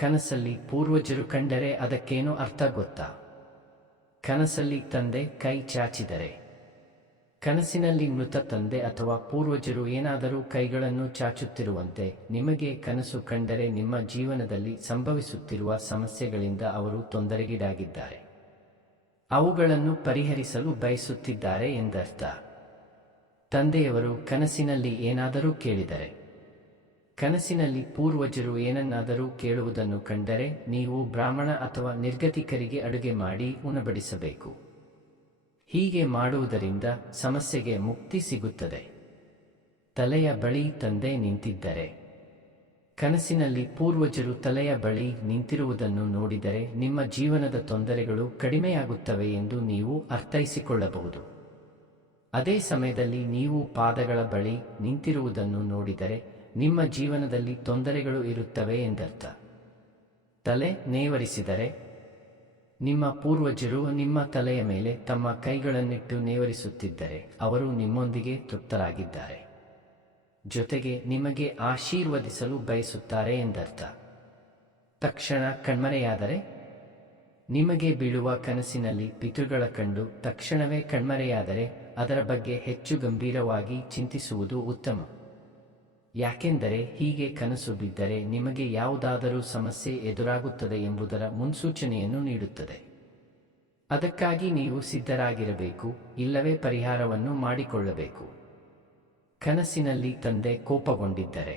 ಕನಸಲ್ಲಿ ಪೂರ್ವಜರು ಕಂಡರೆ ಅದಕ್ಕೇನು ಅರ್ಥ ಗೊತ್ತಾ? ಕನಸಲ್ಲಿ ತಂದೆ ಕೈ ಚಾಚಿದರೆ, ಕನಸಿನಲ್ಲಿ ಮೃತ ತಂದೆ ಅಥವಾ ಪೂರ್ವಜರು ಏನಾದರೂ ಕೈಗಳನ್ನು ಚಾಚುತ್ತಿರುವಂತೆ ನಿಮಗೆ ಕನಸು ಕಂಡರೆ ನಿಮ್ಮ ಜೀವನದಲ್ಲಿ ಸಂಭವಿಸುತ್ತಿರುವ ಸಮಸ್ಯೆಗಳಿಂದ ಅವರು ತೊಂದರೆಗೀಡಾಗಿದ್ದಾರೆ, ಅವುಗಳನ್ನು ಪರಿಹರಿಸಲು ಬಯಸುತ್ತಿದ್ದಾರೆ ಎಂದರ್ಥ. ತಂದೆಯವರು ಕನಸಿನಲ್ಲಿ ಏನಾದರೂ ಕೇಳಿದರೆ, ಕನಸಿನಲ್ಲಿ ಪೂರ್ವಜರು ಏನನ್ನಾದರೂ ಕೇಳುವುದನ್ನು ಕಂಡರೆ ನೀವು ಬ್ರಾಹ್ಮಣ ಅಥವಾ ನಿರ್ಗತಿಕರಿಗೆ ಅಡುಗೆ ಮಾಡಿ ಉಣಬಡಿಸಬೇಕು. ಹೀಗೆ ಮಾಡುವುದರಿಂದ ಸಮಸ್ಯೆಗೆ ಮುಕ್ತಿ ಸಿಗುತ್ತದೆ. ತಲೆಯ ಬಳಿ ತಂದೆ ನಿಂತಿದ್ದರೆ, ಕನಸಿನಲ್ಲಿ ಪೂರ್ವಜರು ತಲೆಯ ಬಳಿ ನಿಂತಿರುವುದನ್ನು ನೋಡಿದರೆ ನಿಮ್ಮ ಜೀವನದ ತೊಂದರೆಗಳು ಕಡಿಮೆಯಾಗುತ್ತವೆ ಎಂದು ನೀವು ಅರ್ಥೈಸಿಕೊಳ್ಳಬಹುದು. ಅದೇ ಸಮಯದಲ್ಲಿ ನೀವು ಪಾದಗಳ ಬಳಿ ನಿಂತಿರುವುದನ್ನು ನೋಡಿದರೆ ನಿಮ್ಮ ಜೀವನದಲ್ಲಿ ತೊಂದರೆಗಳು ಇರುತ್ತವೆ ಎಂದರ್ಥ. ತಲೆ ನೇವರಿಸಿದರೆ, ನಿಮ್ಮ ಪೂರ್ವಜರು ನಿಮ್ಮ ತಲೆಯ ಮೇಲೆ ತಮ್ಮ ಕೈಗಳನ್ನಿಟ್ಟು ನೇವರಿಸುತ್ತಿದ್ದರೆ ಅವರು ನಿಮ್ಮೊಂದಿಗೆ ತೃಪ್ತರಾಗಿದ್ದಾರೆ, ಜೊತೆಗೆ ನಿಮಗೆ ಆಶೀರ್ವದಿಸಲು ಬಯಸುತ್ತಾರೆ ಎಂದರ್ಥ. ತಕ್ಷಣ ಕಣ್ಮರೆಯಾದರೆ, ನಿಮಗೆ ಬೀಳುವ ಕನಸಿನಲ್ಲಿ ಪಿತೃಗಳ ಕಂಡು ತಕ್ಷಣವೇ ಕಣ್ಮರೆಯಾದರೆ ಅದರ ಬಗ್ಗೆ ಹೆಚ್ಚು ಗಂಭೀರವಾಗಿ ಚಿಂತಿಸುವುದು ಉತ್ತಮ. ಯಾಕೆಂದರೆ ಹೀಗೆ ಕನಸು ಬಿದ್ದರೆ ನಿಮಗೆ ಯಾವುದಾದರೂ ಸಮಸ್ಯೆ ಎದುರಾಗುತ್ತದೆ ಎಂಬುದರ ಮುನ್ಸೂಚನೆಯನ್ನು ನೀಡುತ್ತದೆ. ಅದಕ್ಕಾಗಿ ನೀವು ಸಿದ್ಧರಾಗಿರಬೇಕು, ಇಲ್ಲವೇ ಪರಿಹಾರವನ್ನು ಮಾಡಿಕೊಳ್ಳಬೇಕು. ಕನಸಿನಲ್ಲಿ ತಂದೆ ಕೋಪಗೊಂಡಿದ್ದರೆ,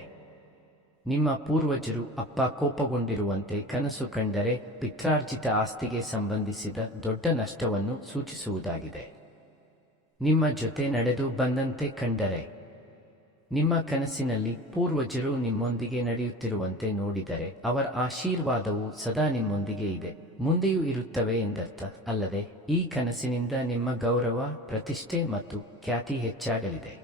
ನಿಮ್ಮ ಪೂರ್ವಜರು ಅಪ್ಪ ಕೋಪಗೊಂಡಿರುವಂತೆ ಕನಸು ಕಂಡರೆ ಪಿತ್ರಾರ್ಜಿತ ಆಸ್ತಿಗೆ ಸಂಬಂಧಿಸಿದ ದೊಡ್ಡ ನಷ್ಟವನ್ನು ಸೂಚಿಸುವುದಾಗಿದೆ. ನಿಮ್ಮ ಜೊತೆ ನಡೆದು ಬಂದಂತೆ ಕಂಡರೆ, ನಿಮ್ಮ ಕನಸಿನಲ್ಲಿ ಪೂರ್ವಜರು ನಿಮ್ಮೊಂದಿಗೆ ನಡೆಯುತ್ತಿರುವಂತೆ ನೋಡಿದರೆ ಅವರ ಆಶೀರ್ವಾದವು ಸದಾ ನಿಮ್ಮೊಂದಿಗೆ ಇದೆ, ಮುಂದೆಯೂ ಇರುತ್ತವೆ ಎಂದರ್ಥ. ಅಲ್ಲದೆ ಈ ಕನಸಿನಿಂದ ನಿಮ್ಮ ಗೌರವ, ಪ್ರತಿಷ್ಠೆ ಮತ್ತು ಖ್ಯಾತಿ ಹೆಚ್ಚಾಗಲಿದೆ.